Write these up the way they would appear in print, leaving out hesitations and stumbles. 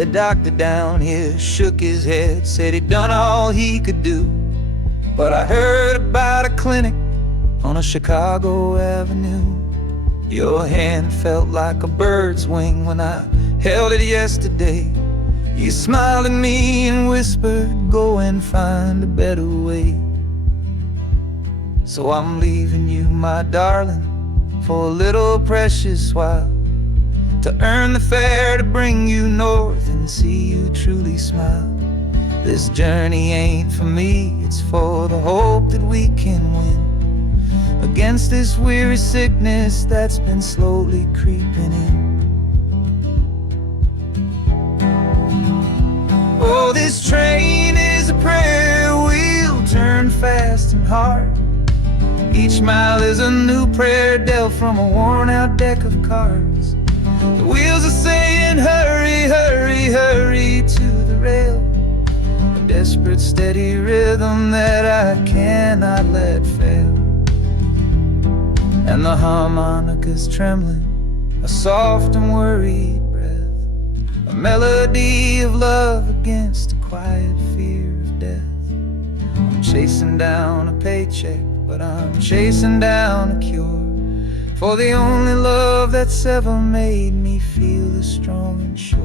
The doctor down here shook his head, said he'd done all he could do. But I heard about a clinic on a Chicago avenue. Your hand felt like a bird's wing when I held it yesterday. You smiled at me and whispered, go and find a better way. So I'm leaving you, my darling, for a little precious while, to earn the fare to bring you north and see you truly smile. This journey ain't for me, it's for the hope that we can win against this weary sickness that's been slowly creeping in. Oh, this train is a prayer wheel, turn fast and hard. Each mile is a new prayer dealt from a worn-out deck of cards. The wheels are saying, hurry, hurry, hurry to the rail. A desperate, steady rhythm that I cannot let fail. And the harmonica's trembling, a soft and worried breath, a melody of love against a quiet fear of death. I'm chasing down a paycheck, but I'm chasing down a cure for the only love that's ever made me feel as strong and sure.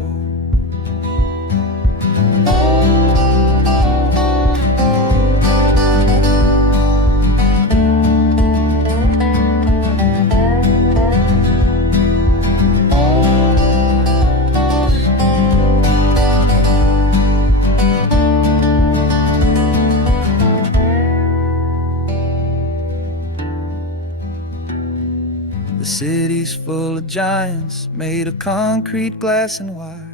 The city's full of giants made of concrete, glass, and wire,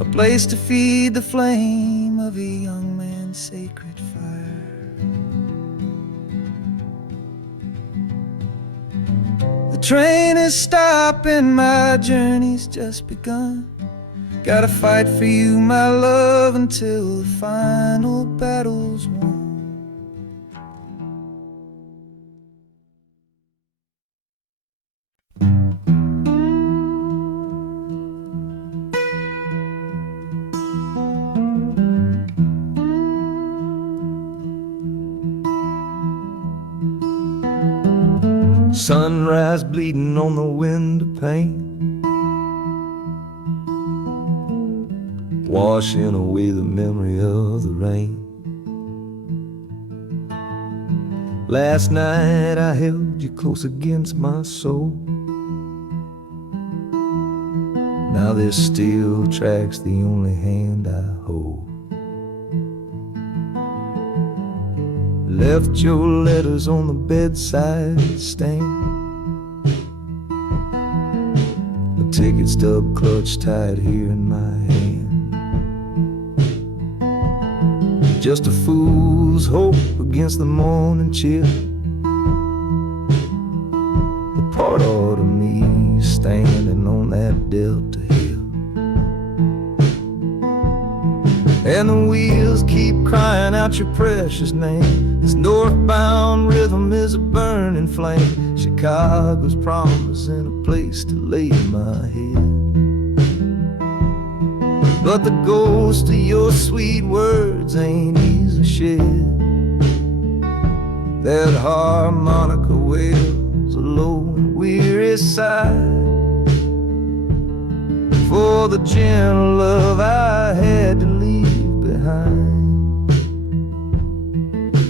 a place to feed the flame of a young man's sacred fire. The train is stopping, my journey's just begun. Gotta fight for you, my love, until the final battle's won. Sunrise bleeding on the window pane, washing away the memory of the rain. Last night I held you close against my soul. Now this steel track's the only hand I hold. Left your letters on the bedside stand, the ticket stub clutched tight here in my hand. Just a fool's hope against the morning chill, the part of me standing on that Delta hill. And the wheels keep crying out your precious name. This northbound rhythm is a burning flame. Chicago's promising a place to lay my head. But the ghost of your sweet words ain't easily shed. That harmonica wails a low and weary sigh for the gentle love I had to leave behind.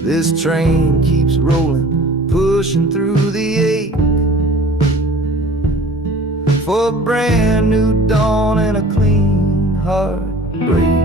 This train keeps rolling, pushing through the ache, for a brand new dawn and a clean heartbreak.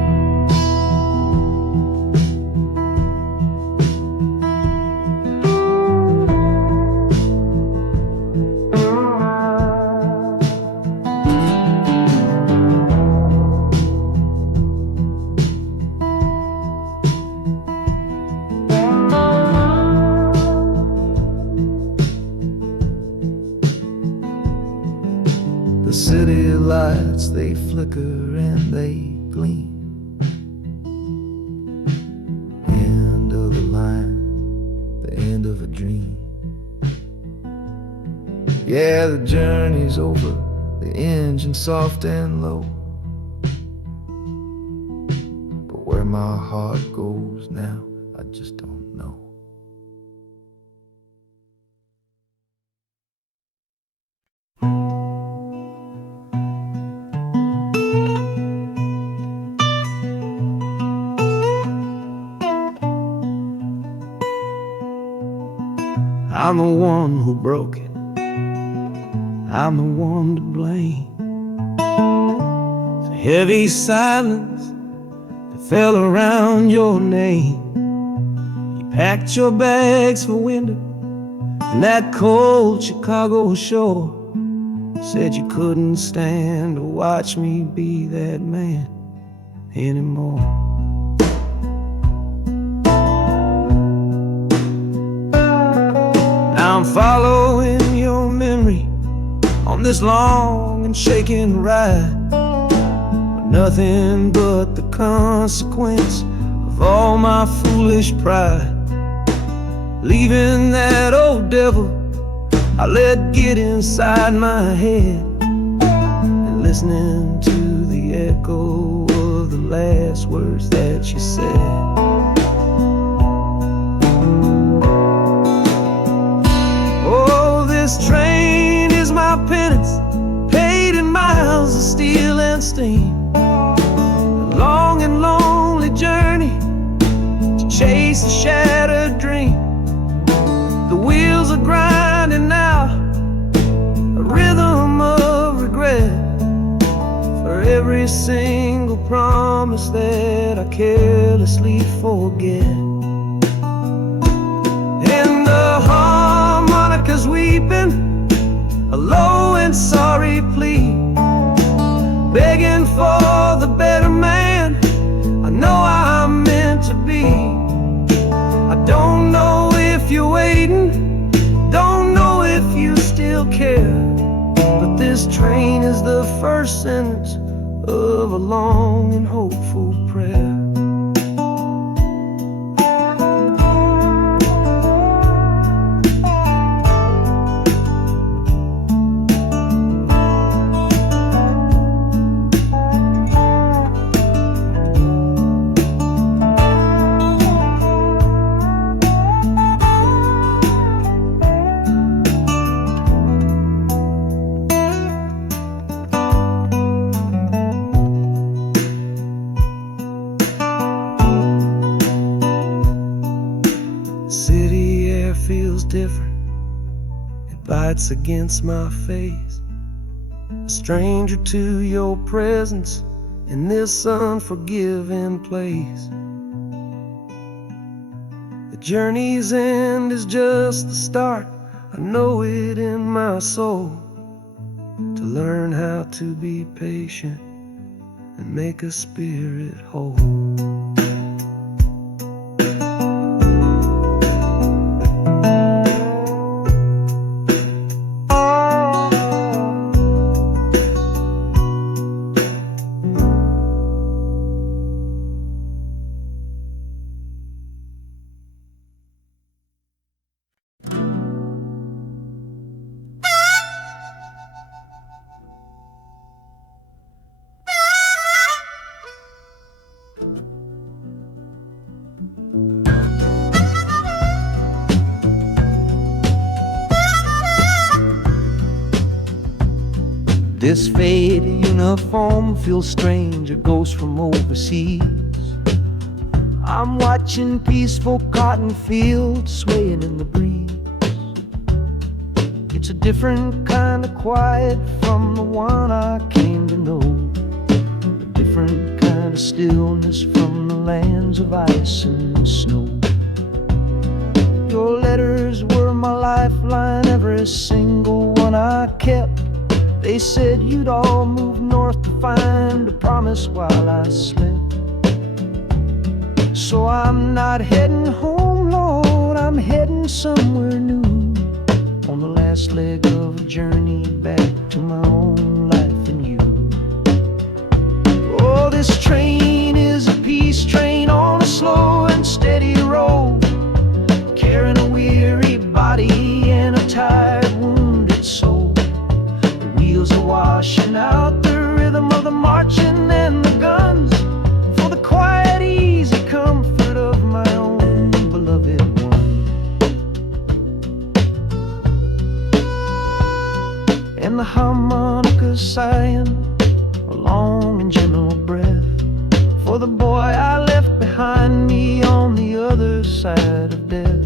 The city lights, they flicker and they gleam. End of the line, the end of a dream. Yeah, the journey's over, the engine soft and low. where my heart goes now, I just don't know. I'm the one who broke it, I'm the one to blame. The heavy silence that fell around your name. You packed your bags for winter in that cold Chicago shore. Said you couldn't stand to watch me be that man anymore. Now I'm following your memory on this long and shaking ride, but nothing but the consequence of all my foolish pride. Leaving that old devil I let get inside my head, and listening to the echo of the last words that you said. Oh, this train is my penance, paid in miles of steel and steam. A long and lonely journey to chase a shattered dream. The wheels are grinding now, a rhythm of regret for every single promise that I carelessly forget. And the harmonica's weeping a low and sorry plea, begging for the better man I know I'm meant to be. I don't know if you're waiting, don't know if you still care, but this train is the first sentence of a long and hopeful prayer. City air feels different, it bites against my face. A stranger to your presence in this unforgiving place. The journey's end is just the start, I know it in my soul. To learn how to be patient and make a spirit whole. This faded uniform feels strange, a ghost from overseas. I'm watching peaceful cotton fields swaying in the breeze. It's a different kind of quiet from the one I came to know, a different kind of stillness from the lands of ice and snow. Your letters were my lifeline, every single one I kept. They said you'd all move north to find a promise while I slept. So I'm not heading home, Lord, I'm heading somewhere new, on the last leg of a journey back to my own life and you. Oh, this train is a peace train on a slow and steady road, carrying a weary body and a tired, wounded soul. The wheels are washing out the rhythm of the marching and the guns for the quiet ease harmonica sighing, a long and gentle breath for the boy I left behind me on the other side of death.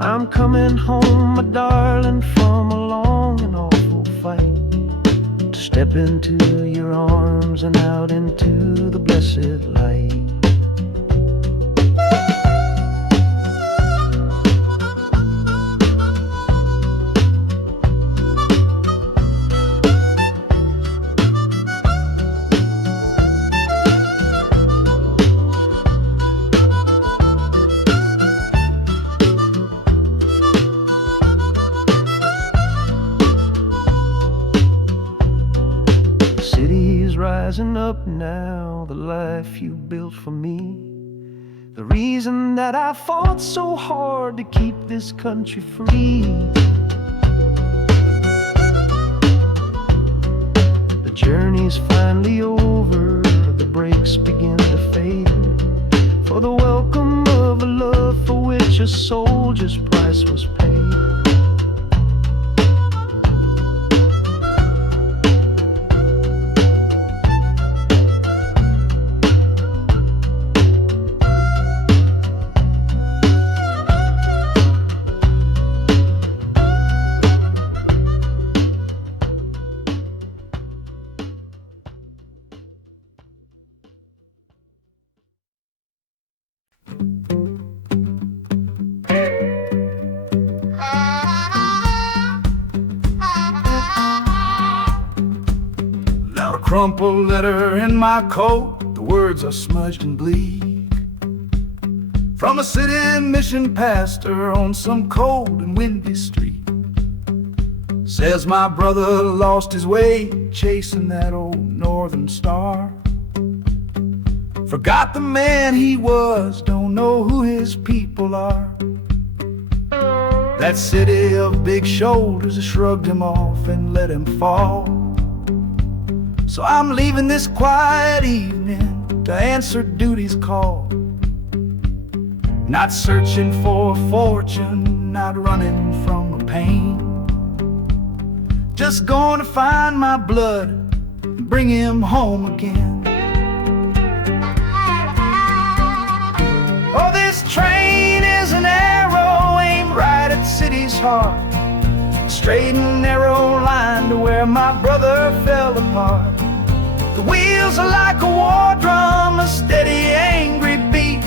I'm coming home, my darling, from a long and awful fight, to step into your arms and out into the blessed light. Rising up now, the life you built for me, the reason that I fought so hard to keep this country free. The journey's finally over, the brakes begin to fade, for the welcome of a love for which a soldier's price was paid. Crumpled letter in my coat, the words are smudged and bleak, from a city mission pastor on some cold and windy street. Says my brother lost his way chasing that old northern star, forgot the man he was, don't know who his people are. That city of big shoulders shrugged him off and let him fall. So I'm leaving this quiet evening to answer duty's call. Not searching for a fortune, not running from a pain, just going to find my blood and bring him home again. Oh, this train is an arrow aimed right at city's heart, a straight and narrow line to where my brother fell apart. The wheels are like a war drum, a steady, angry beat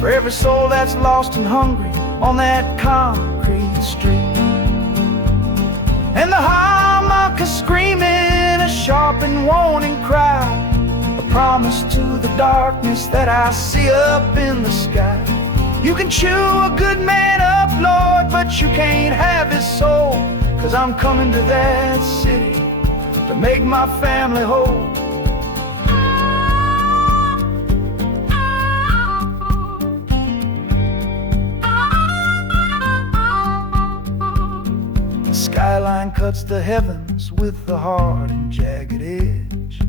for every soul that's lost and hungry on that concrete street. And the harmonica screaming a sharp and warning cry, a promise to the darkness that I see up in the sky. You can chew a good man up, Lord, but you can't have his soul, 'cause I'm coming to that city to make my family whole. Skyline cuts the heavens with the hard and jagged edge.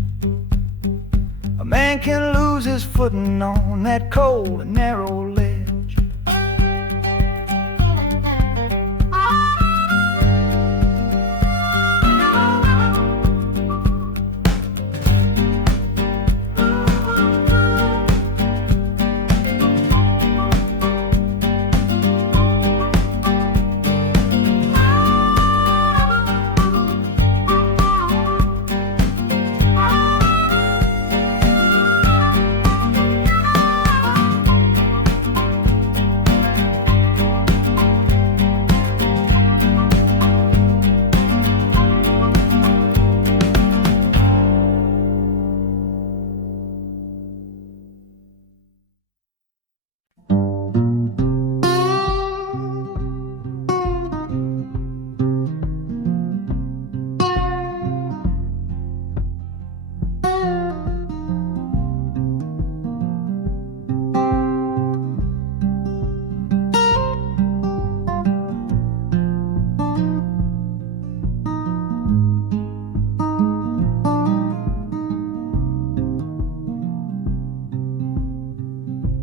A man can lose his footing on that cold and narrow ledge.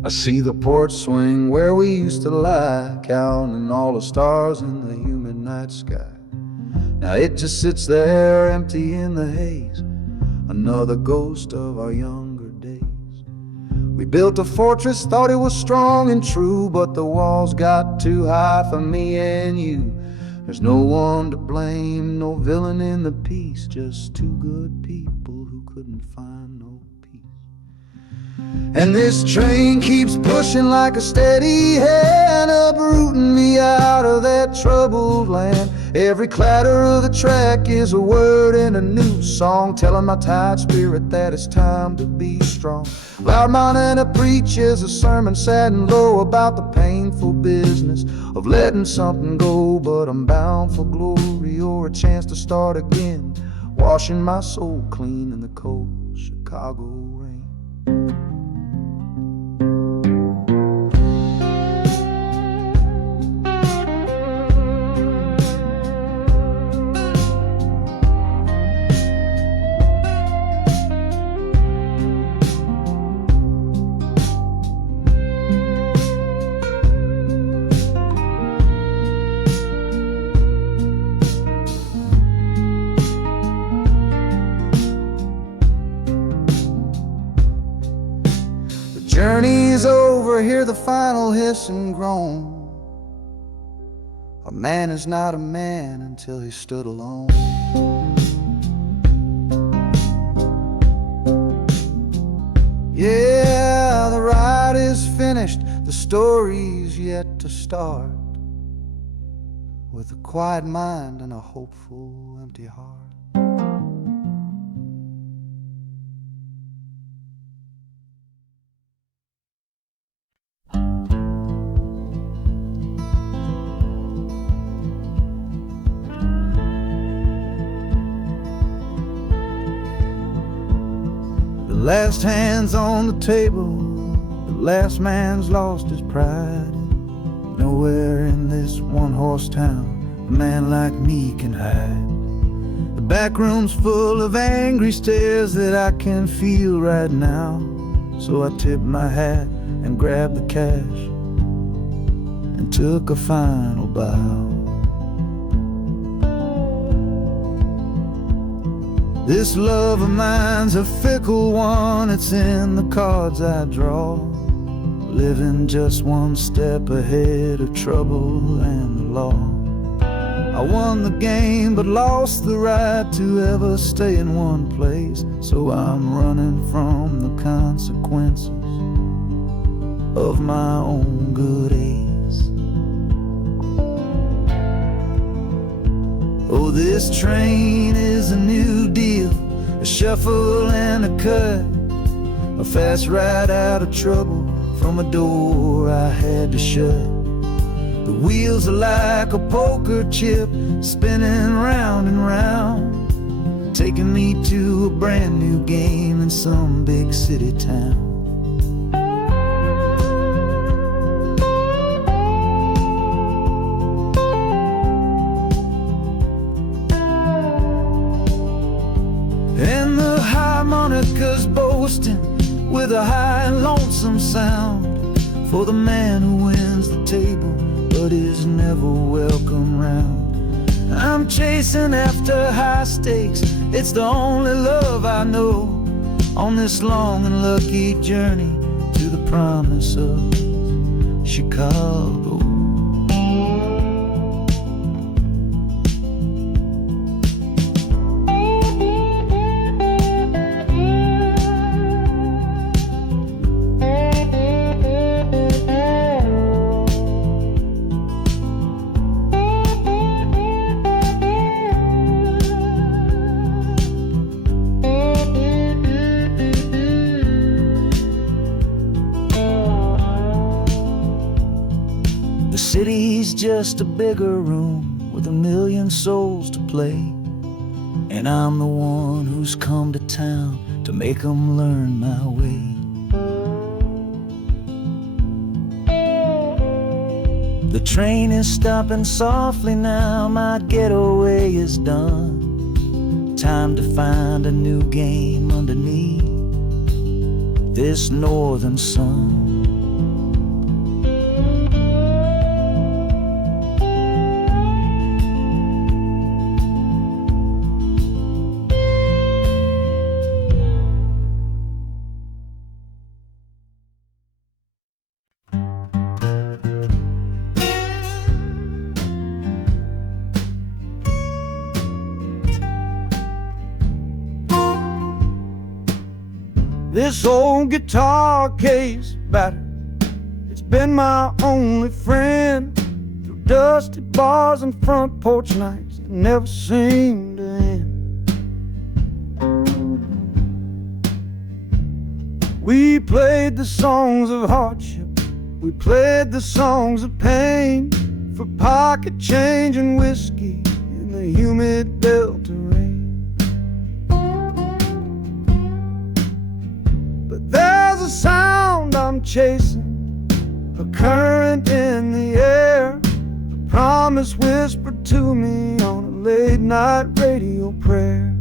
I see the porch swing where we used to lie, counting all the stars in the humid night sky. Now it just sits there empty in the haze, another ghost of our younger days. We built a fortress, thought it was strong and true, but the walls got too high for me and you. There's no one to blame, no villain in the piece, just two good people who couldn't find no peace. And this train keeps pushing like a steady hand, uprooting me out of that troubled land. Every clatter of the track is a word in a new song, telling my tired spirit that it's time to be strong. Loud Montana preaches a sermon sad and low about the painful business of letting something go, but I'm bound for glory or a chance to start again, washing my soul clean in the cold Chicago rain. Journey's over, hear the final hiss and groan. A man is not a man until he stood alone. Yeah, the ride is finished, the story's yet to start, with a quiet mind and a hopeful empty heart. The last hand's on the table, the last man's lost his pride. Nowhere in this one-horse town a man like me can hide. The back room's full of angry stares that I can feel right now. So I tipped my hat and grabbed the cash and took a final bow. This love of mine's a fickle one, it's in the cards I draw. Living just one step ahead of trouble and the law. I won the game but lost the right to ever stay in one place. So I'm running from the consequences of my own good ace. Oh, this train is a new deal, a shuffle and a cut, a fast ride out of trouble from a door I had to shut. The wheels are like a poker chip, spinning round and round, taking me to a brand new game in some big city town. And the harmonica's boasting with a high and lonesome sound for the man who wins the table but is never welcome round. I'm chasing after high stakes, it's the only love I know on this long and lucky journey to the promise of Chicago. The city's just a bigger room with a million souls to play, and I'm the one who's come to town to make them learn my way. The train is stopping softly now, my getaway is done. Time to find a new game underneath this northern sun. This old guitar case battered, it's been my only friend through dusty bars and front porch nights that never seemed to end. We played the songs of hardship, we played the songs of pain, for pocket change and whiskey in the humid Delta rain. But there's a sound I'm chasing, a current in the air, a promise whispered to me on a late night radio prayer.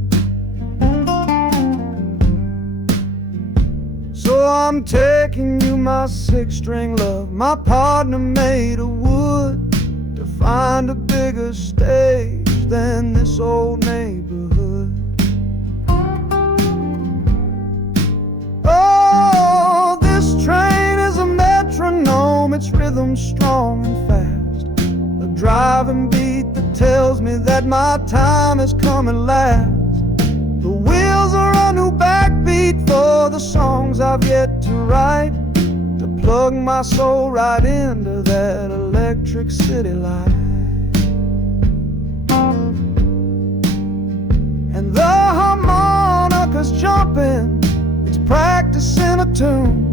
So I'm taking you, my six-string love, my partner made of wood, to find a bigger stage than this old neighborhood. Oh, this train is a metronome, its rhythm strong and fast, a driving beat that tells me that my time has come at last. The wheels are a new backbeat for the songs I've yet to write, to plug my soul right into that electric city light. And the harmonica's jumping, it's practicing a tune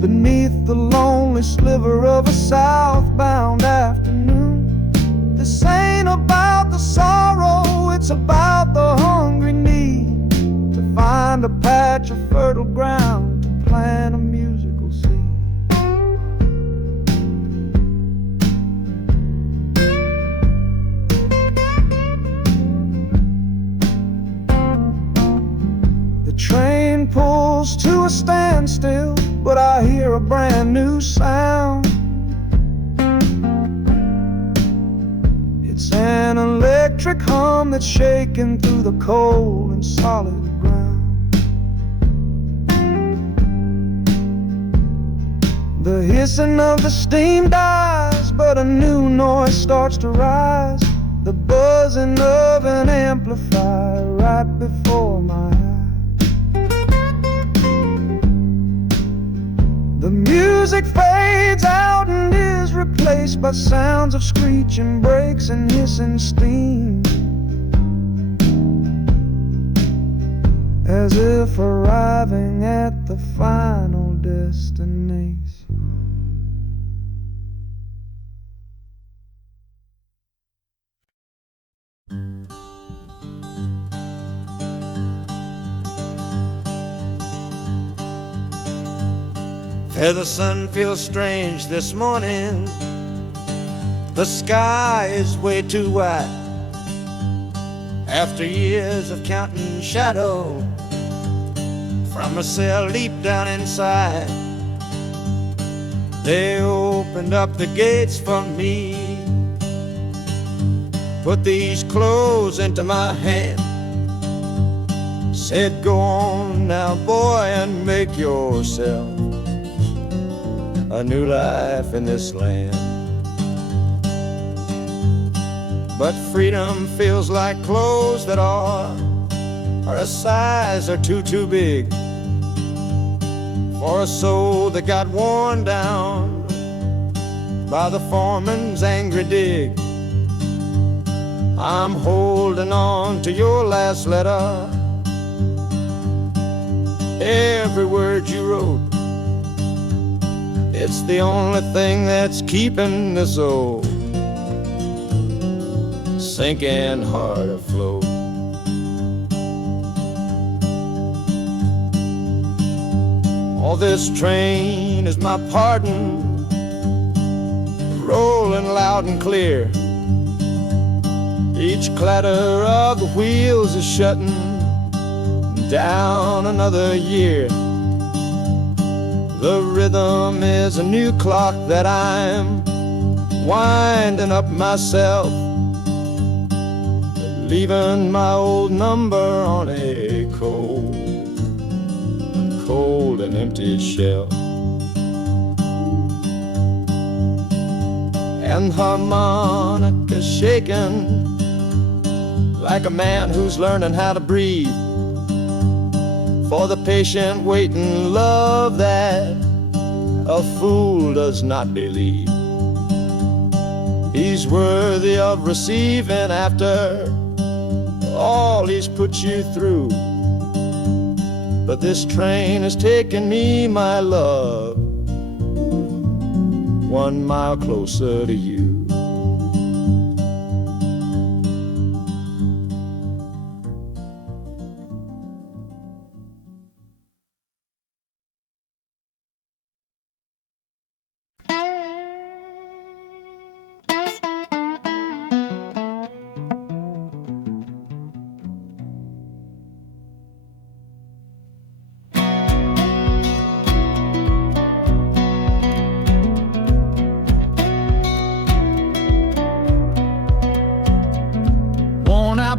beneath the lonely sliver of a southbound afternoon. This ain't about the sorrow, it's about the hungry need to find a patch of fertile ground to plant a musical seed. The train pulls to a standstill, but I hear a brand new sound. It's an electric hum that's shaking through the cold and solid ground. The hissing of the steam dies, but a new noise starts to rise, the buzzing of an amplifier right before my eyes. The music fades out and is replaced by sounds of screeching brakes and hissing steam, as if arriving at the final destination. The sun feels strange this morning, the sky is way too white. After years of counting shadow from a cell deep down inside, they opened up the gates for me, put these clothes into my hand, said, go on now, boy, and make yourself a new life in this land. But freedom feels like clothes that are a size or too big for a soul that got worn down by the foreman's angry dig. I'm holding on to your last letter, every word you wrote. It's the only thing that's keeping this old sinking heart afloat. Oh, this train is my pardon, rolling loud and clear. Each clatter of the wheels is shutting down another year. The rhythm is a new clock that I'm winding up myself, leaving my old number on a cold and empty shelf. And harmonica shaking like a man who's learning how to breathe, for the patient waiting love that a fool does not believe. He's worthy of receiving after all he's put you through. But this train has taken me, my love, 1 mile closer to you.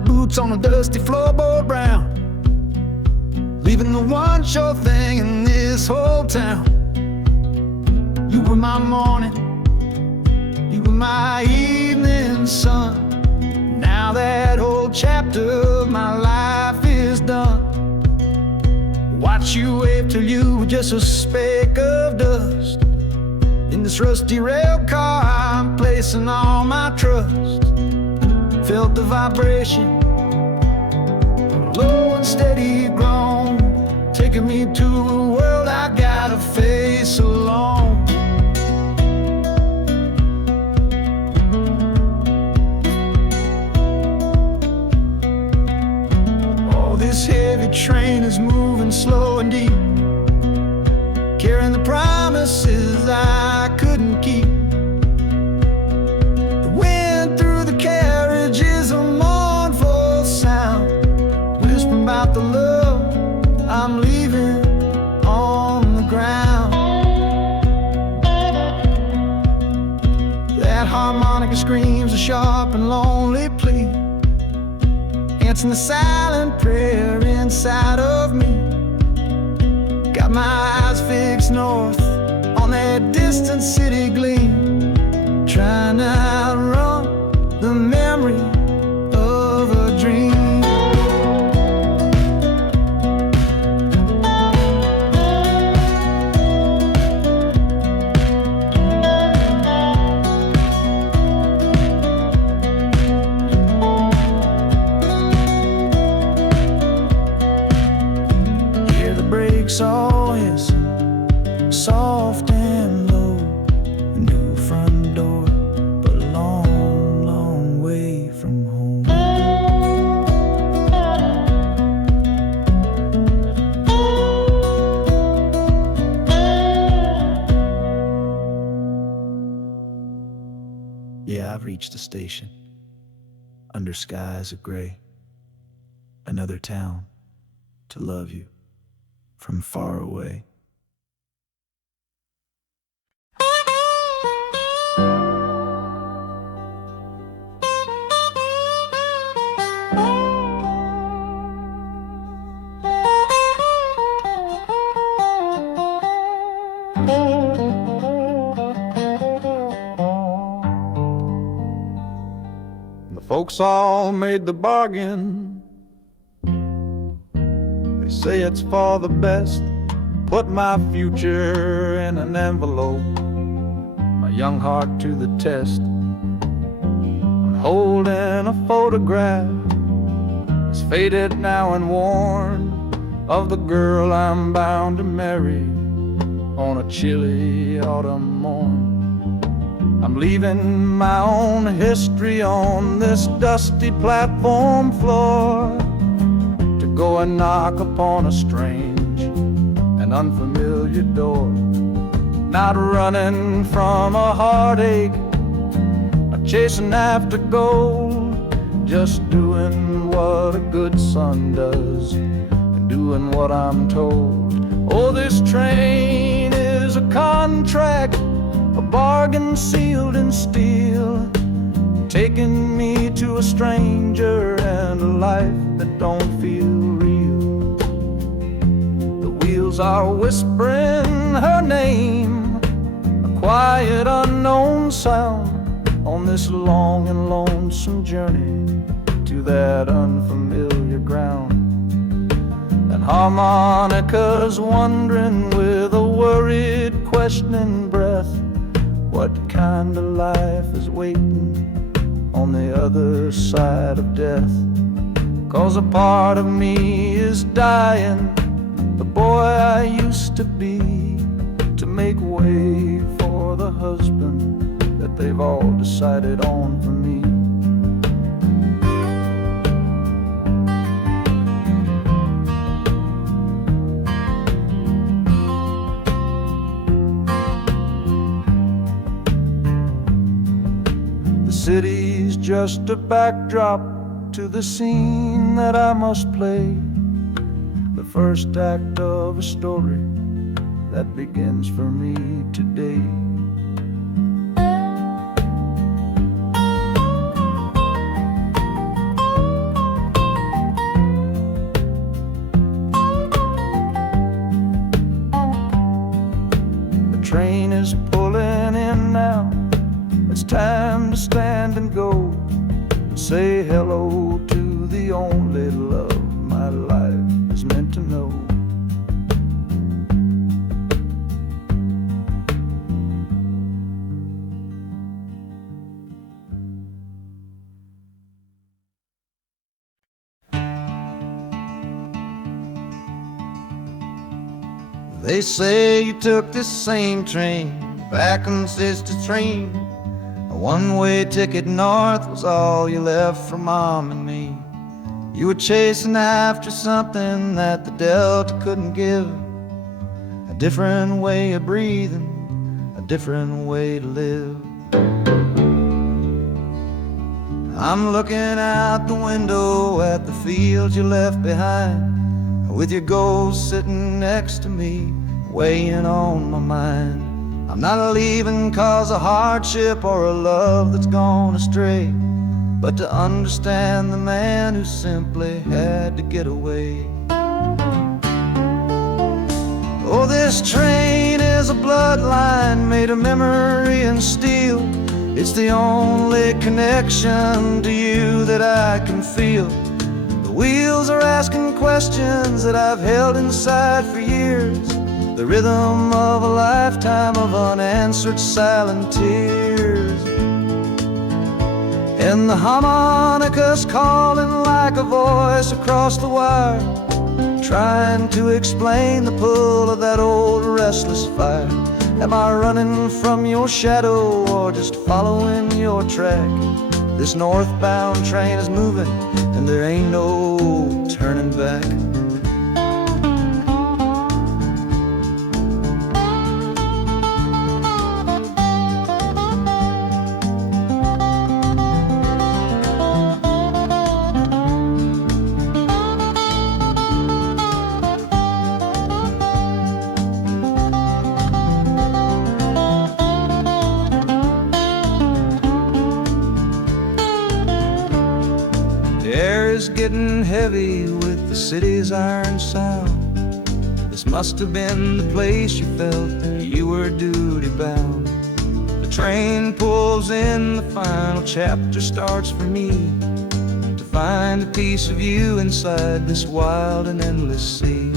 Boots on a dusty floorboard brown, leaving the one sure thing in this whole town. You were my morning, you were my evening sun. Now that whole chapter of my life is done. Watch you wave till you were just a speck of dust. In this rusty rail car I'm placing all my trust. Felt the vibration, low and steady grown, taking me to a world I gotta face alone. Oh, this heavy train is moving slow and deep, carrying the promises I couldn't keep. The wind through the carriage is a mournful sound, whispering about the love I'm leaving on the ground. That harmonica screams a sharp and lonely plea, answering the silent prayer inside of me. Got my eyes fixed north on that distant city gleam, trying to outrun the memory of a dream. Hear the brakes all hiss, soft and low. A new front door, but a long, long way from home. Yeah, I've reached the station, under skies of gray. Another town to love you from far away. The folks all made the bargain. They say it's for the best. Put my future in an envelope, my young heart to the test. I'm holding a photograph, it's faded now and worn, of the girl I'm bound to marry on a chilly autumn morn. I'm leaving my own history on this dusty platform floor, to go and knock upon a strange and unfamiliar door. Not running from a heartache, not chasing after gold, just doing what a good son does, and doing what I'm told. Oh, this train is a contract, a bargain sealed in steel, taking me to a stranger and a life that don't feel real. The wheels are whispering her name, a quiet unknown sound, on this long and lonesome journey to that unfamiliar ground. and harmonicas wondering with a worried, questioning breath what kind of life is waiting on the other side of death. 'Cause a part of me is dying, the boy I used to be, to make way for the husband that they've all decided on for me. The city's just a backdrop to the scene that I must play, the first act of a story that begins for me today. The train is pulling in now, it's time to stand and go, and say hello to the only love my life is meant to know. They say you took this same train back on Sister Train. A one-way ticket north was all you left for Mom and me. You were chasing after something that the Delta couldn't give, a different way of breathing, a different way to live. I'm looking out the window at the fields you left behind, with your ghost sitting next to me, weighing on my mind. I'm not leaving 'cause of hardship or a love that's gone astray, but to understand the man who simply had to get away. Oh, this train is a bloodline made of memory and steel. It's the only connection to you that I can feel. The wheels are asking questions that I've held inside for years, the rhythm of a lifetime of unanswered silent tears. And the harmonica's calling like a voice across the wire, trying to explain the pull of that old restless fire. Am I running from your shadow or just following your track? This northbound train is moving and there ain't no turning back. Getting heavy with the city's iron sound. This must have been the place you felt that you were duty bound. The train pulls in, the final chapter starts for me, to find a piece of you inside this wild and endless sea.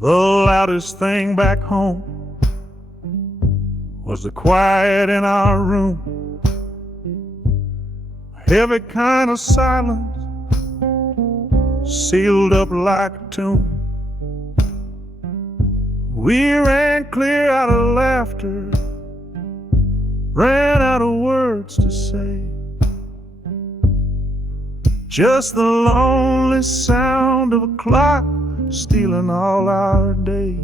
The loudest thing back home was the quiet in our room, a heavy kind of silence, sealed up like a tomb. We ran clear out of laughter, ran out of words to say, just the lonely sound of a clock stealing all our day.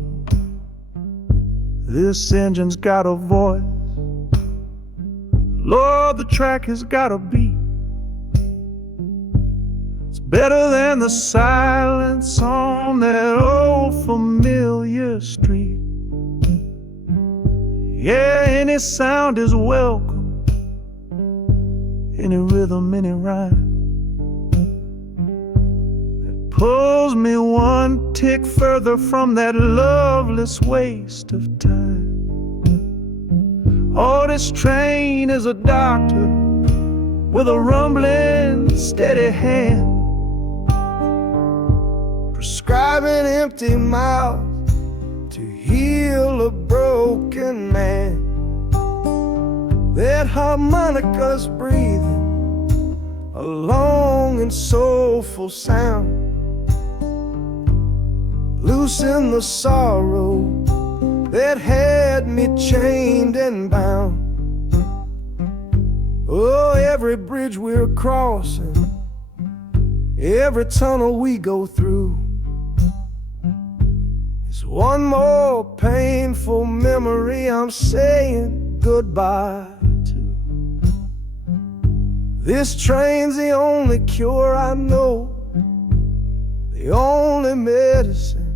This engine's got a voice. Lord, the track has got a beat. It's better than the silence on that old familiar street. Yeah, any sound is welcome, any rhythm, any rhyme that pulls me one tick further from that loveless waste of time. Oh, this train is a doctor with a rumbling, steady hand, prescribing empty mouths to heal a broken man. That harmonica's breathing a long and soulful sound, loosen the sorrow that had me chained and bound. Oh, every bridge we're crossing, every tunnel we go through, is one more painful memory I'm saying goodbye to. This train's the only cure I know, the only medicine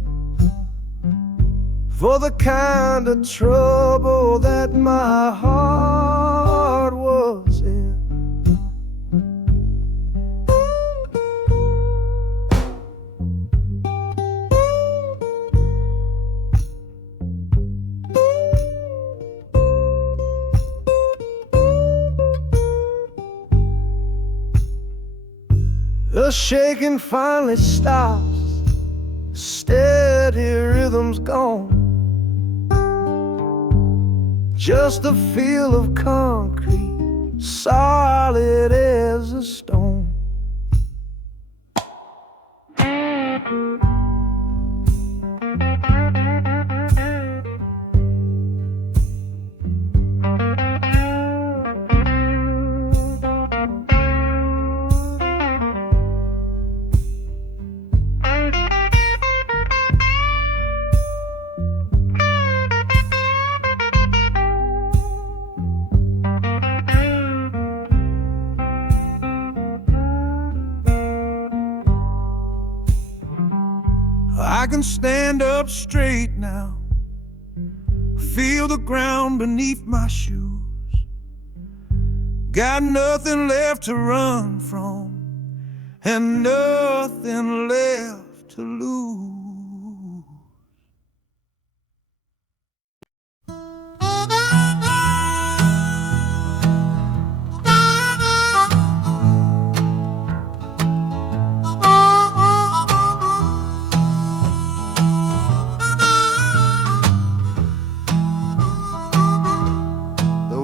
for the kind of trouble that my heart was in. The shaking finally stops, the steady rhythm's gone. Just a feel of concrete, solid as a stone. I can stand up straight now, feel the ground beneath my shoes. Got nothing left to run from and nothing left to lose.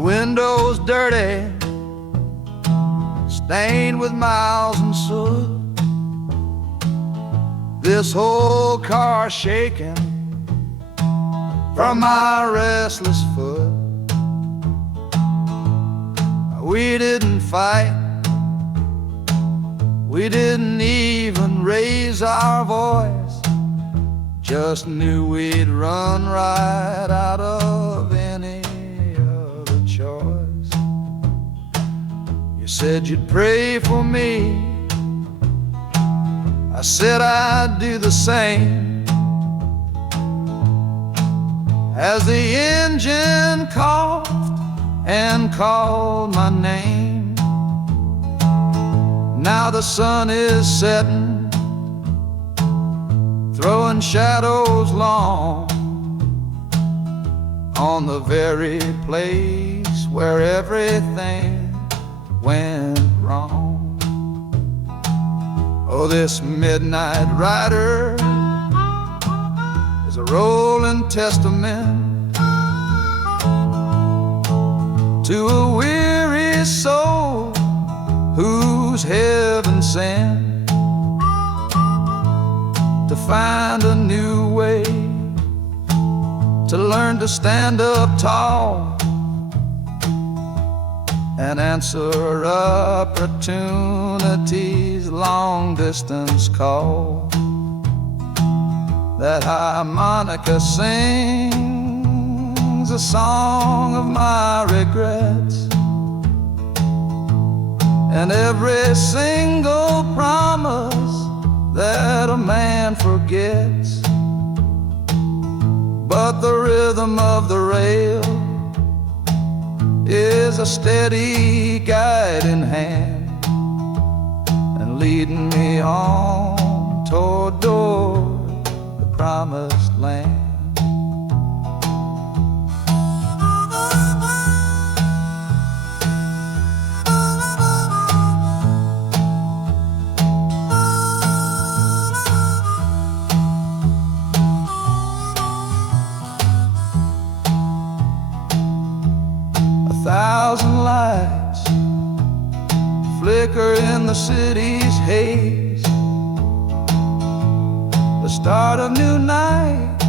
Windows dirty, stained with miles and soot. This whole car shaking from my restless foot. We didn't fight, we didn't even raise our voice, just knew we'd run right out of any choice. You said you'd pray for me, I said I'd do the same. As the engine coughed and called my name, now the sun is setting, throwing shadows long on the very place where everything went wrong. Oh, this midnight rider is a rolling testament to a weary soul whose heaven sent to find a new way, to learn to stand up tall and answer opportunity's long-distance call. That harmonica sings sings a song of my regrets, and every single promise that a man forgets. But the rhythm of the rail is a steady guiding hand, and leading me on toward the promised land. Thousand lights flicker in the city's haze, the start of new nights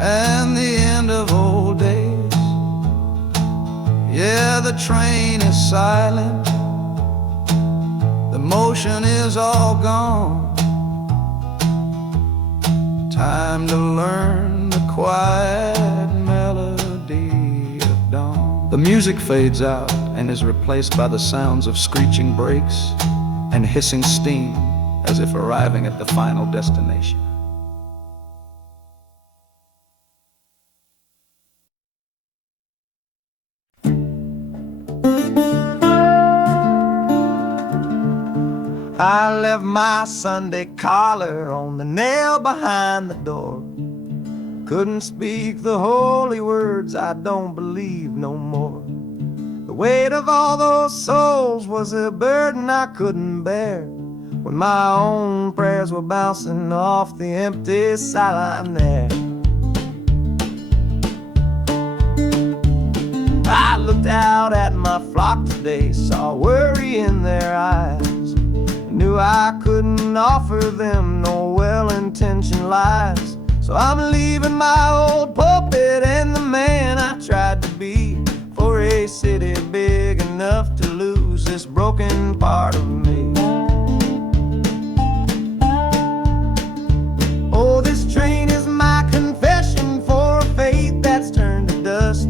and the end of old days. Yeah, the train is silent, the motion is all gone. Time to learn the quiet melody of dawn. The music fades out and is replaced by the sounds of screeching brakes and hissing steam, as if arriving at the final destination. I left my Sunday collar on the nail behind the door. Couldn't speak the holy words, I don't believe no more. The weight of all those souls was a burden I couldn't bear, when my own prayers were bouncing off the empty sideline there. I looked out at my flock today, saw worry in their eyes, knew I couldn't offer them no well-intentioned lies. So I'm leaving my old pulpit and the man I tried to be, for a city big enough to lose this broken part of me. Oh, this train is my confession for a faith that's turned to dust,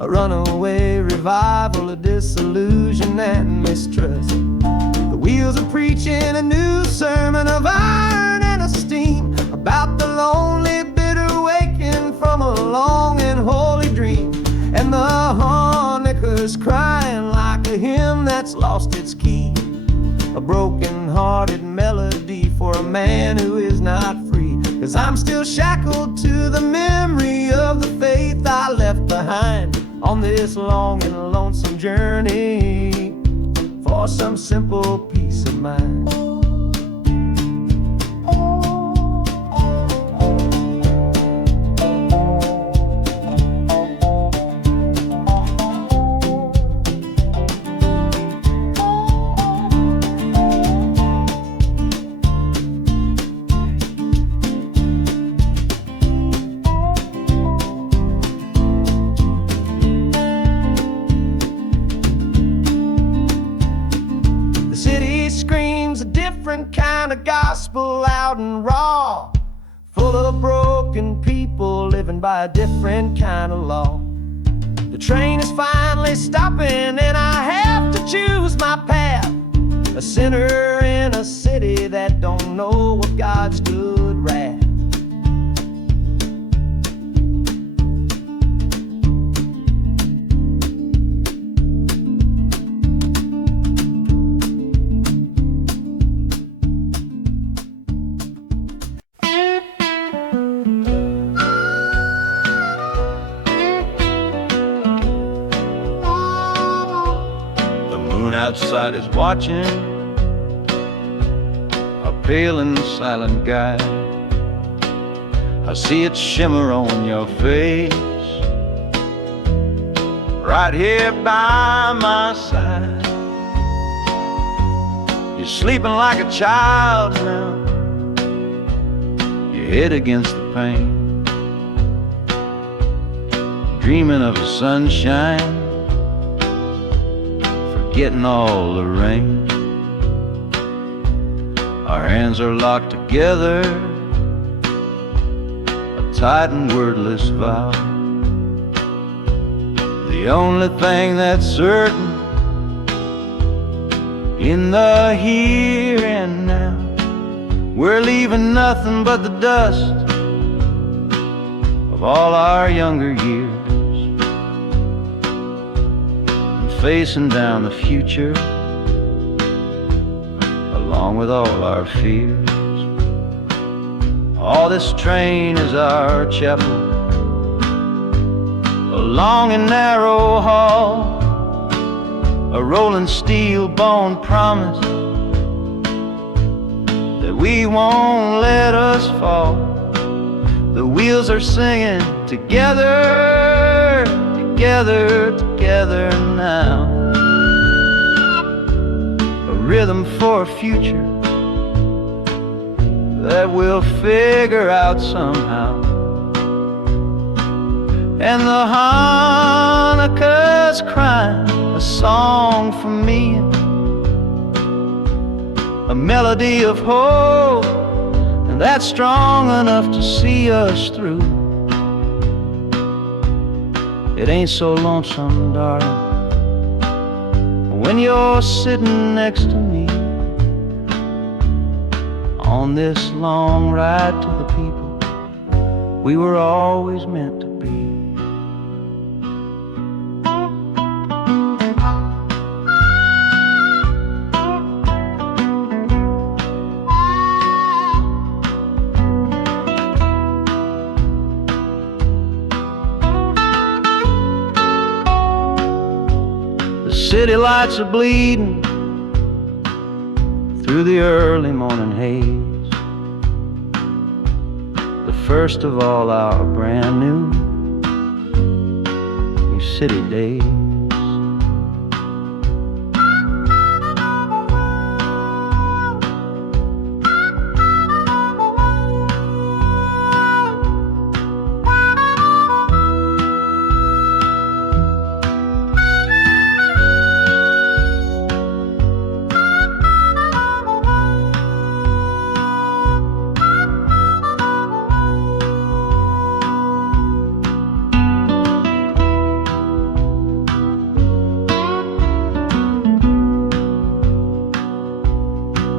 a runaway revival of disillusion and mistrust. The wheels are preaching a new sermon of iron and of steam, about the lonely, bitter waking from a long and holy dream. And the harmonicas crying like a hymn that's lost its key, a broken-hearted melody for a man who is not free. 'Cause I'm still shackled to the memory of the faith I left behind on this long and lonesome journey for some simple peace of mind. Kind of gospel out and raw, full of broken people living by a different kind of law. The train is finally stopping and I have to choose my path, a sinner in a city that don't know of God's good wrath. Outside is watching, a pale and silent guide. I see it shimmer on your face, right here by my side. You're sleeping like a child now, your head against the pane, dreaming of the sunshine, getting all the rain. Our hands are locked together, a tight and wordless vow. The only thing that's certain in the here and now, we're leaving nothing but the dust of all our younger years, and facing down the future along with all our fears. Oh, this train is our chapel, a long and narrow hall, a rolling steel bone promise that we won't let us fall. The wheels are singing together, together, together now. A rhythm for a future that we'll figure out somehow. And the Hanukkah's crying a song for me, a melody of hope, and that's strong enough to see us through. It ain't so lonesome, darling, when you're sitting next to me on this long ride to the people we were always meant to be. The city lights are bleeding through the early morning haze, the first of all our brand new city days.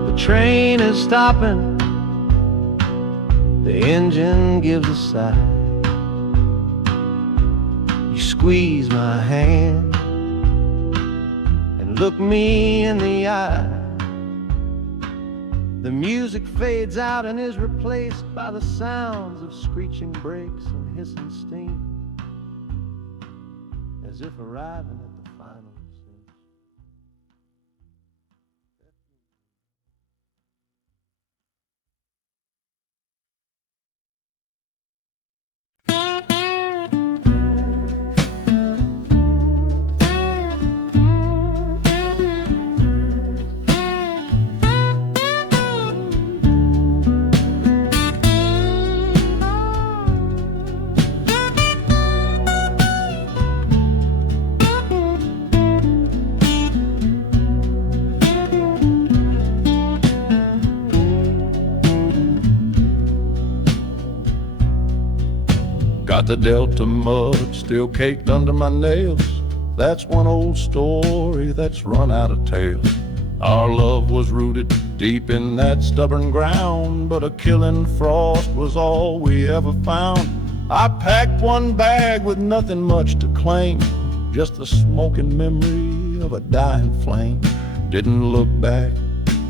The train is stopping, the engine gives a sigh. You squeeze my hand and look me in the eye. The music fades out and is replaced by the sounds of screeching brakes and hissing steam, as if arriving at the final scene. Got the Delta mud still caked under my nails. That's one old story that's run out of tales. Our love was rooted deep in that stubborn ground, but a killing frost was all we ever found. I packed one bag with nothing much to claim, just the smoking memory of a dying flame. Didn't look back,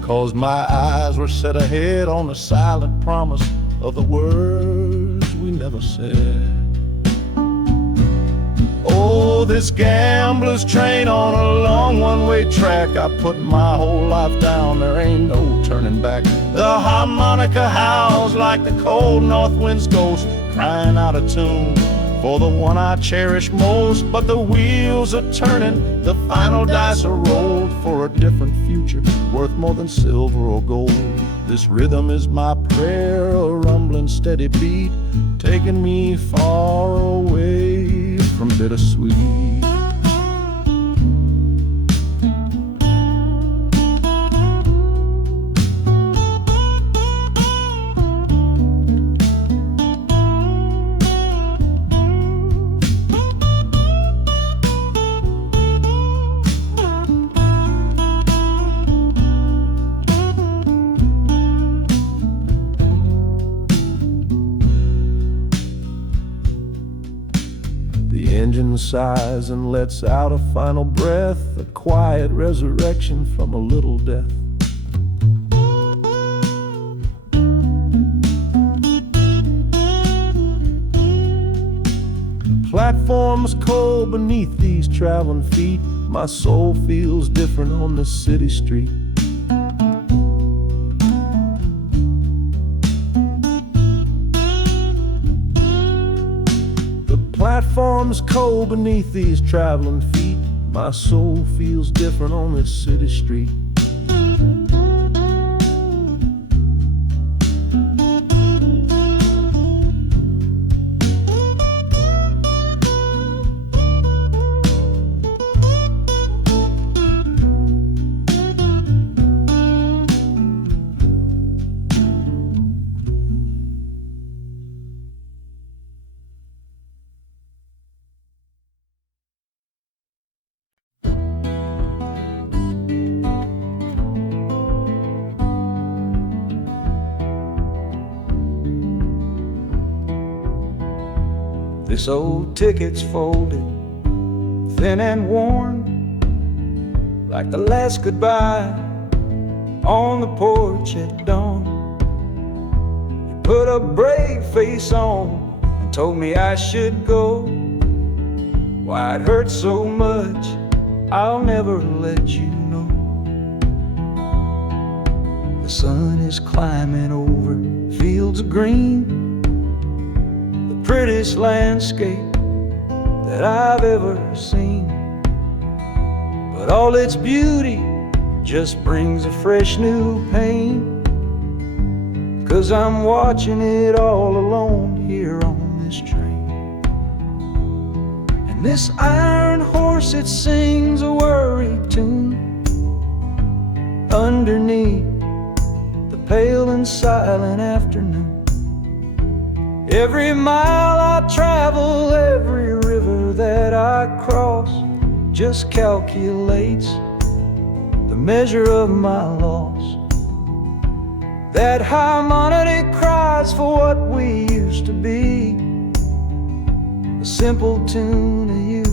'cause my eyes were set ahead on the silent promise of the words we never said. Oh, this gambler's train on a long one-way track. I put my whole life down, there ain't no turning back. The harmonica howls like the cold north wind's ghost, crying out a tune for the one I cherish most. But the wheels are turning, the final dice are rolled for a different future, worth more than silver or gold. This rhythm is my prayer, a rumbling steady beat, taking me far away from bittersweet. sighs and lets out a final breath, a quiet resurrection from a little death. The platform's cold beneath these traveling feet. My soul feels different on this city street. Platform's cold beneath these traveling feet. My soul feels different on this city street. This old ticket's folded, thin and worn, like the last goodbye on the porch at dawn. You put a brave face on and told me I should go. Why it hurts so much, I'll never let you know. The sun is climbing over fields of green, prettiest landscape that I've ever seen. But all its beauty just brings a fresh new pain, 'cause I'm watching it all alone here on this train. And this iron horse, it sings a worry tune underneath the pale and silent afternoon. Every mile I travel, every river that I cross, just calculates the measure of my loss. That harmony cries for what we used to be, a simple tune of you,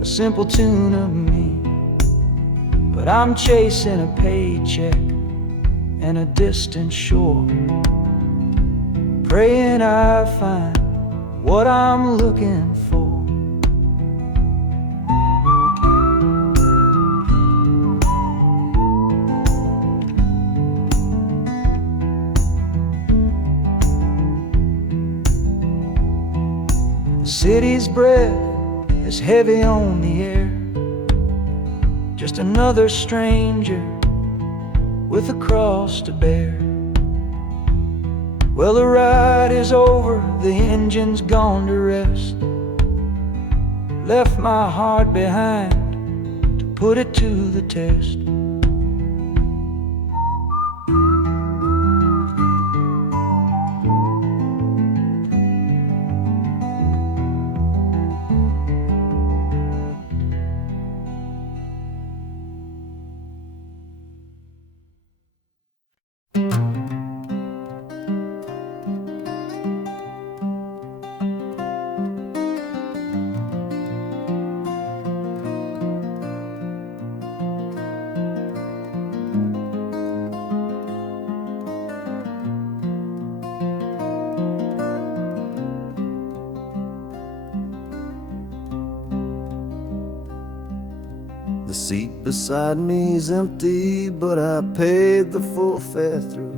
a simple tune of me. But I'm chasing a paycheck and a distant shore, praying I find what I'm looking for. The city's breath is heavy on the air, just another stranger with a cross to bear. Well, the ride is over, the engine's gone to rest, left my heart behind to put it to the test. The seat beside me's empty, but I paid the full fare through,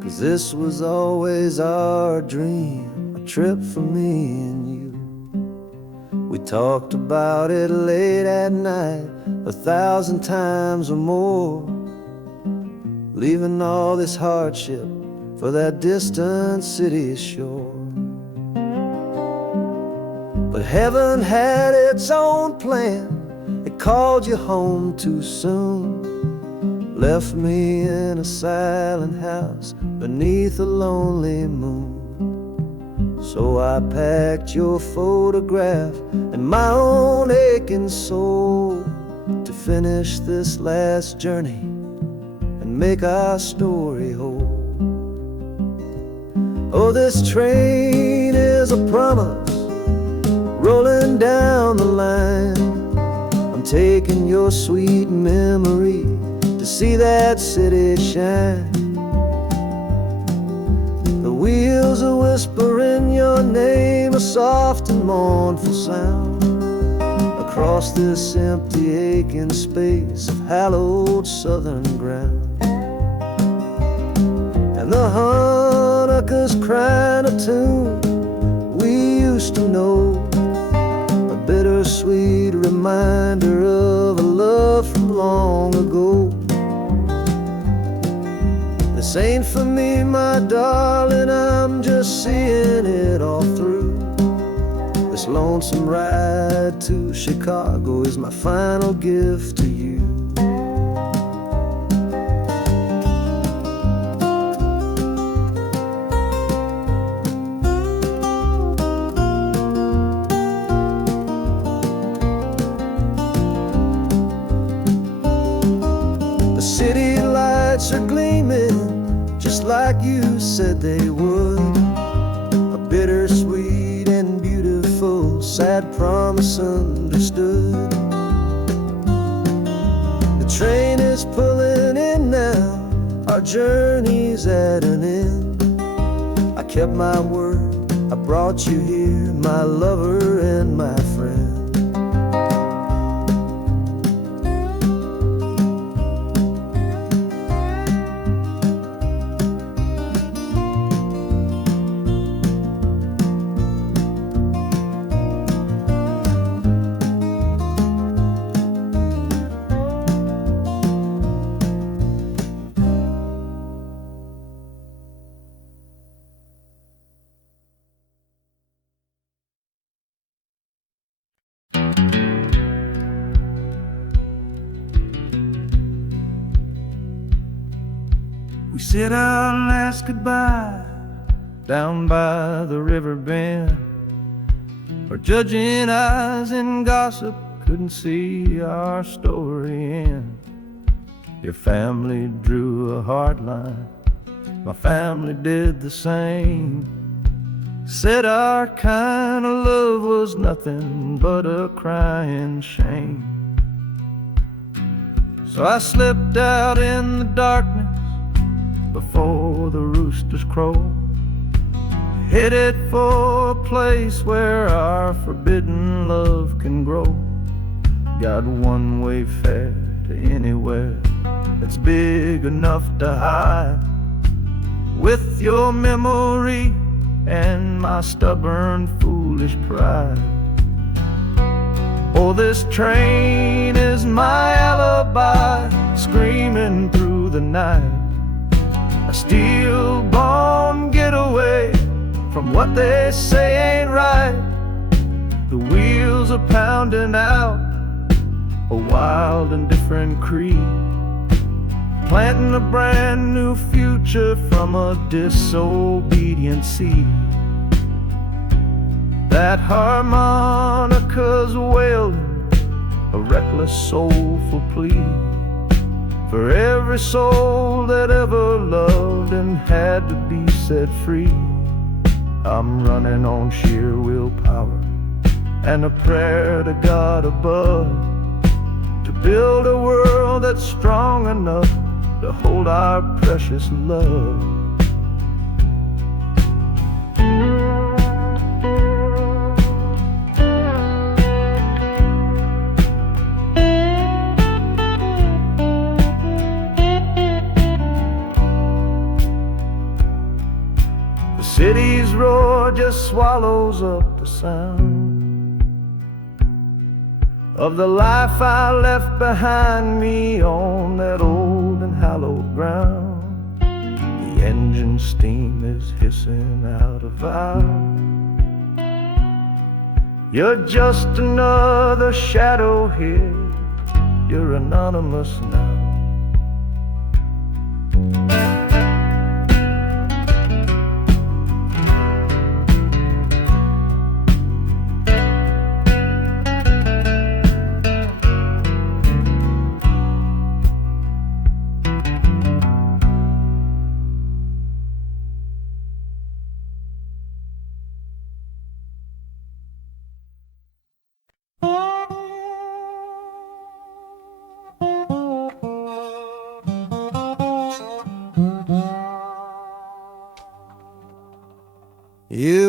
'cause this was always our dream, a trip for me and you. We talked about it late at night, 1,000 times or more, leaving all this hardship for that distant city's shore. But heaven had its own plan, it called you home too soon, left me in a silent house beneath a lonely moon. So I packed your photograph and my own aching soul to finish this last journey and make our story whole. Oh, this train is a promise rolling down the line. I'm taking your sweet memory to see that city shine. The wheels are whispering your name, a soft and mournful sound, across this empty aching space of hallowed southern ground. And the Hanukkah's crying a tune we used to know, a bittersweet reminder of a love from long ago. This ain't for me, my darling, I'm just seeing it all through. This lonesome ride to Chicago is my final gift to you. The city lights are gleaming just like you said they would, a bittersweet and beautiful sad promise understood. The train is pulling in now, our journey's at an end. I kept my word, I brought you here, my lover and my friend. We said our last goodbye down by the river bend, where judging eyes and gossip couldn't see our story end. Your family drew a hard line, my family did the same. Said our kind of love was nothing but a crying shame. So I slipped out in the darkness before the roosters crow, headed for a place where our forbidden love can grow. Got one way fare to anywhere that's big enough to hide, with your memory and my stubborn foolish pride. Oh, this train is my alibi, screaming through the night, a steel-born getaway from what they say ain't right. The wheels are pounding out a wild and different creed, planting a brand new future from a disobedient seed. That harmonica's wailing a reckless, soulful plea for every soul that ever loved and had to be set free. I'm running on sheer willpower and a prayer to God above, to build a world that's strong enough to hold our precious love. The city's roar just swallows up the sound of the life I left behind me on that old and hallowed ground. The engine steam is hissing out of valve. You're just another shadow here, you're anonymous now.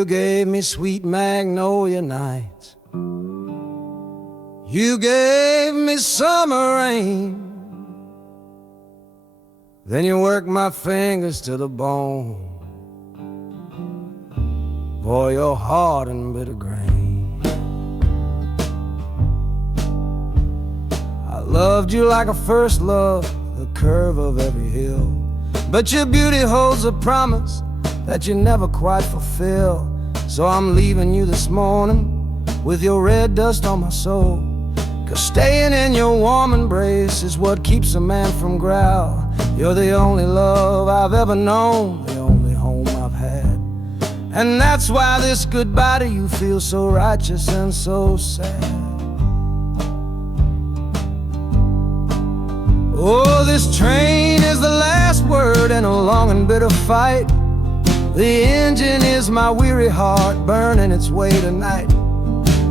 You gave me sweet magnolia nights. You gave me summer rain. Then you worked my fingers to the bone. Boy, you're hard and bitter grain. I loved you like a first love, the curve of every hill. But your beauty holds a promise that you never quite fulfill. So I'm leaving you this morning with your red dust on my soul. 'Cause staying in your warm embrace is what keeps a man from growl. You're the only love I've ever known, the only home I've had. And that's why this goodbye to you feels so righteous and so sad. Oh, this train is the last word in a long and bitter fight. The engine is my weary heart burning its way tonight.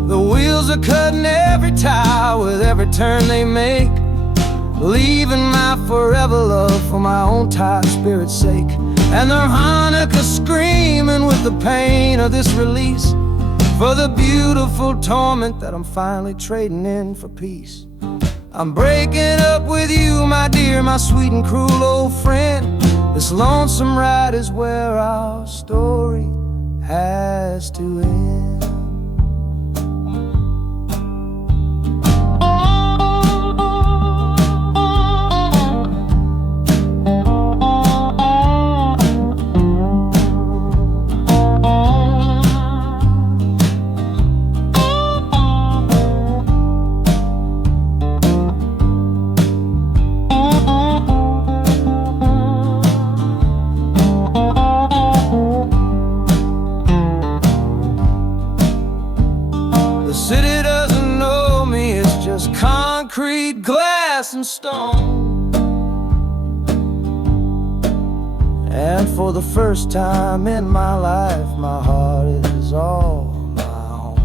The wheels are cutting every tire with every turn they make, leaving my forever love for my own tired spirit's sake. And the harmonica screaming with the pain of this release, for the beautiful torment that I'm finally trading in for peace. I'm breaking up with you, my dear, my sweet and cruel old friend. This lonesome ride is where our story has to end. The city doesn't know me, it's just concrete, glass, and stone. And for the first time in my life, my heart is all my own.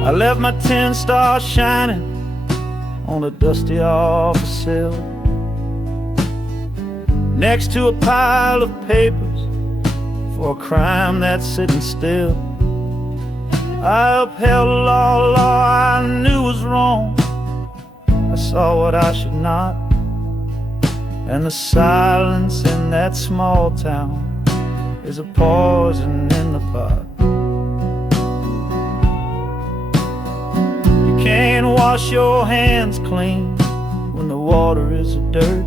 I left my 10 stars shining on a dusty office sill, next to a pile of papers for a crime that's sitting still. I upheld a law I knew was wrong. I saw what I should not, and the silence in that small town is a poison in the pot. You can't wash your hands clean when the water is dirt.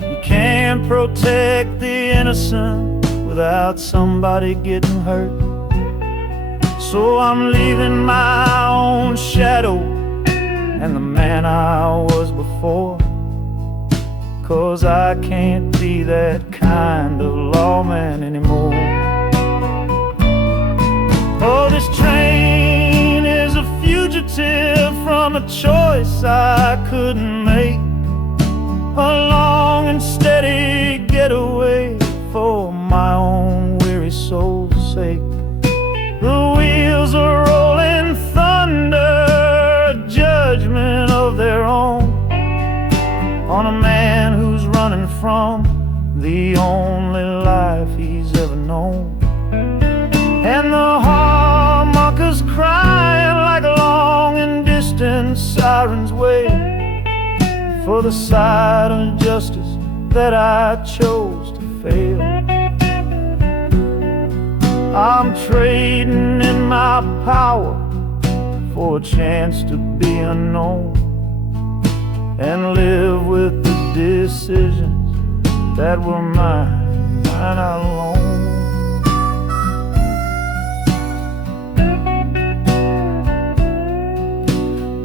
You can't protect the innocent without somebody getting hurt. So I'm leaving my own shadow and the man I was before, 'cause I can't be that kind of lawman anymore. Oh, this train is a fugitive from a choice I couldn't make, a long and steady getaway for my own weary soul's sake. The wheels are rolling thunder, a judgment of their own, on a man who's running from the only life he's ever known. And the harmonika's crying like long and distant sirens wait for the side of justice that I chose to fail. I'm trading in my power for a chance to be unknown and live with the decisions that were mine alone.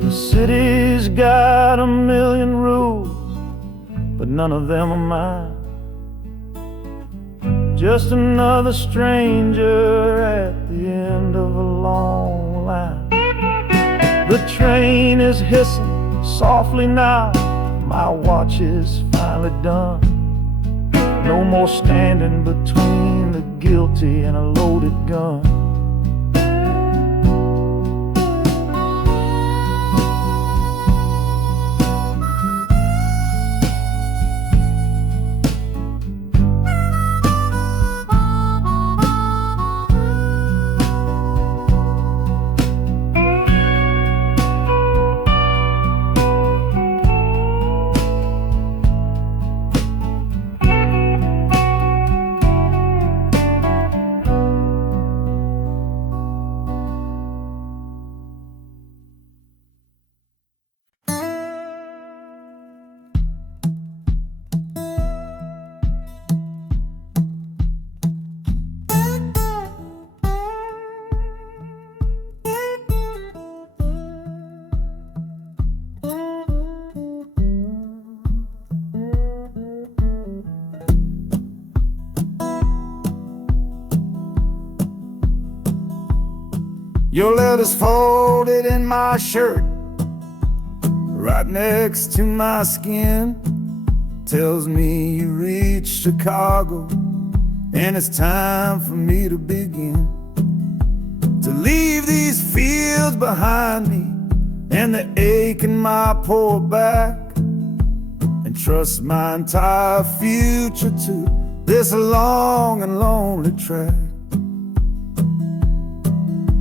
The city's got a million rules, but none of them are mine. Just another stranger at the end of a long line. The train is hissing softly now. My watch is finally done. No more standing between the guilty and a loaded gun. Your letter's folded in my shirt, right next to my skin. Tells me you reached Chicago, and it's time for me to begin. To leave these fields behind me, and the ache in my poor back, and trust my entire future to this long and lonely track.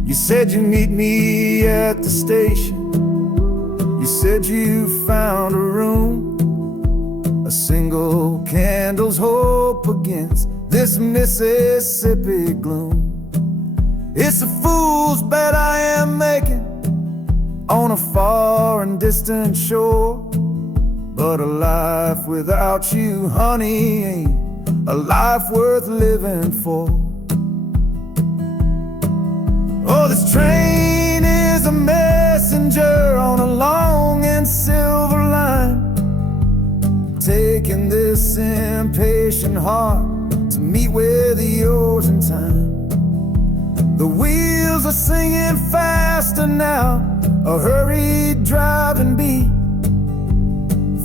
You said you'd meet me at the station. You said you found a room, a single candle's hope against this Mississippi gloom. It's a fool's bet I am making on a far and distant shore, but a life without you, honey, ain't a life worth living for. Oh, this train is a messenger on a long and silver line, taking this impatient heart to meet with yours in time. The wheels are singing faster now, a hurried driving beat,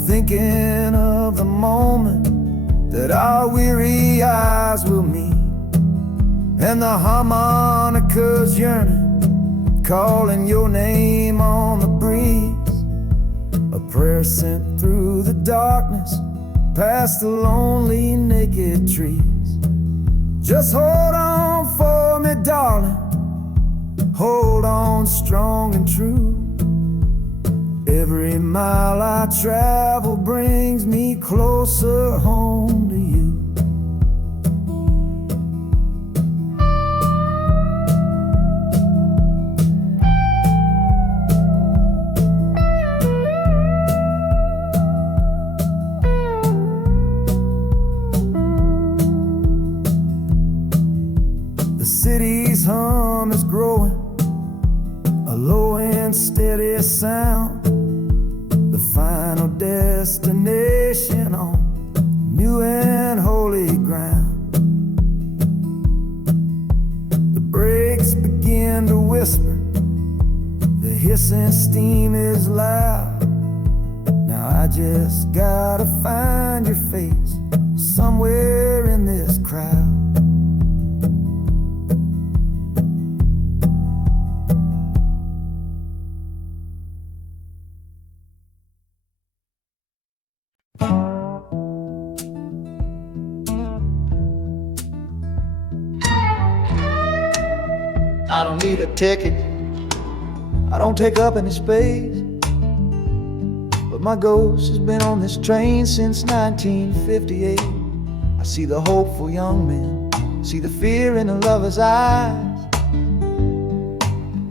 thinking of the moment that our weary eyes will meet. And the harmonica's yearning, calling your name on the breeze. A prayer sent through the darkness, past the lonely naked trees. Just hold on for me, darling, hold on strong and true. Every mile I travel brings me closer home to you. The city's hum is growing, a low and steady sound. The final destination on new and holy ground. The brakes begin to whisper, the hissing steam is loud. Now I just gotta find your face somewhere in this crowd. I don't need a ticket, I don't take up any space, but my ghost has been on this train since 1958. I see the hopeful young men see the fear in a lover's eyes,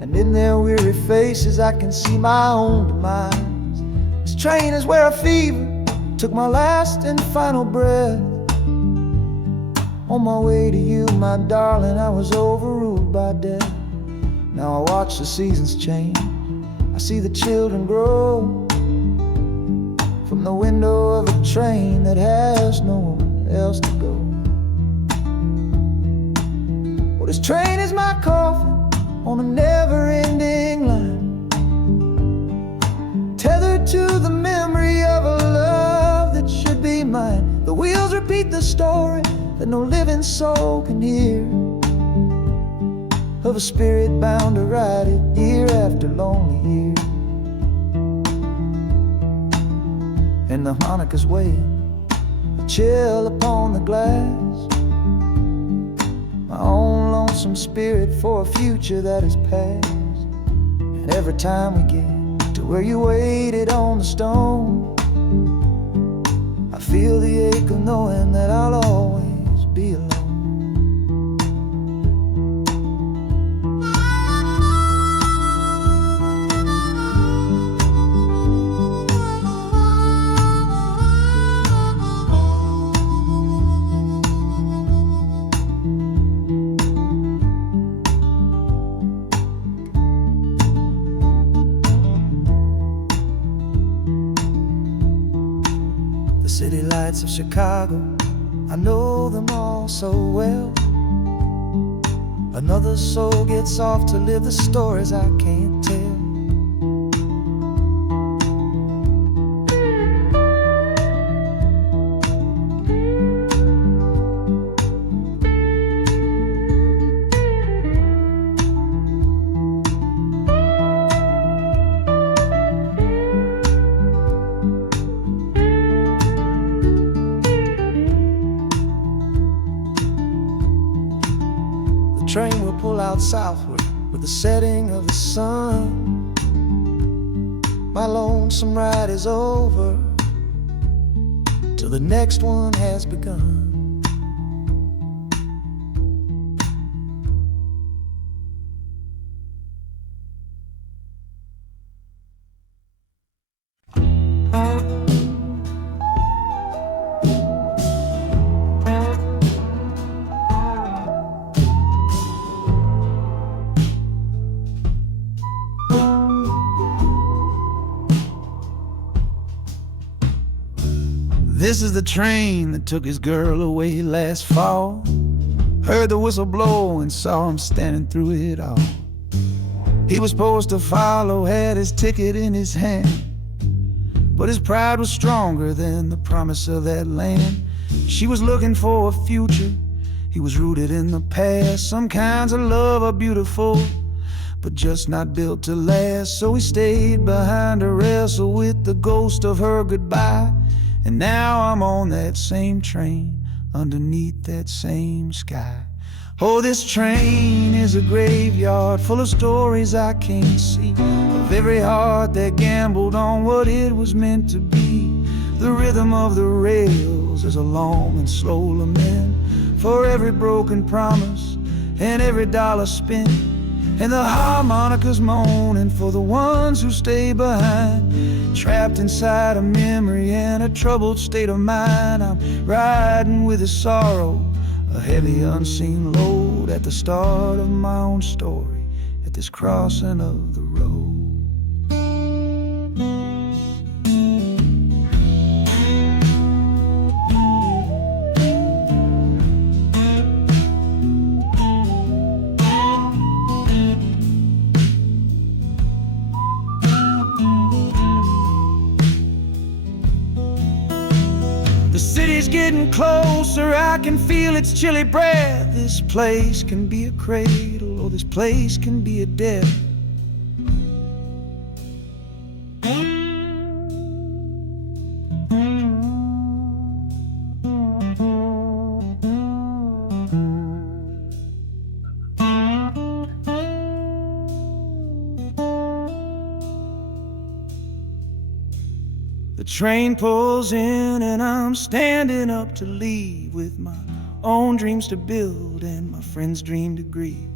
and in their weary faces I can see my own demise. This train is where a fever took my last and final breath. On my way to you, my darling, I was overruled by death. Now I watch the seasons change, I see the children grow, from the window of a train that has nowhere else to go. Well, this train is my coffin on a never-ending line, tethered to the memory of a love that should be mine. The wheels repeat the story that no living soul can hear, of a spirit bound to ride it year after lonely year. And the harmonicas wail, a chill upon the glass, my own lonesome spirit for a future that is past. And every time we get to where you waited on the stone, I feel the ache of knowing that I'll always be alone. The city lights of Chicago, I know them all so well. Another soul gets off to live the stories I can't tell. The train will pull out southward with the setting of the sun. My lonesome ride is over till the next one has begun. This is the train that took his girl away last fall. Heard the whistle blow and saw him standing through it all. He was supposed to follow, had his ticket in his hand, but his pride was stronger than the promise of that land. She was looking for a future, he was rooted in the past. Some kinds of love are beautiful, but just not built to last. So he stayed behind to wrestle with the ghost of her goodbye. And now I'm on that same train, underneath that same sky. Oh, this train is a graveyard full of stories I can't see, of every heart that gambled on what it was meant to be. The rhythm of the rails is a long and slow lament for every broken promise and every dollar spent, and the harmonicas moaning for the ones who stay behind, trapped inside a memory and a troubled state of mind. I'm riding with a sorrow, a heavy unseen load, at the start of my own story, at this crossing of the road. The city's getting closer, I can feel its chilly breath. This place can be a cradle, or this place can be a death. The train pulls in and I'm standing up to leave with my own dreams to build and my friends' dream to grieve.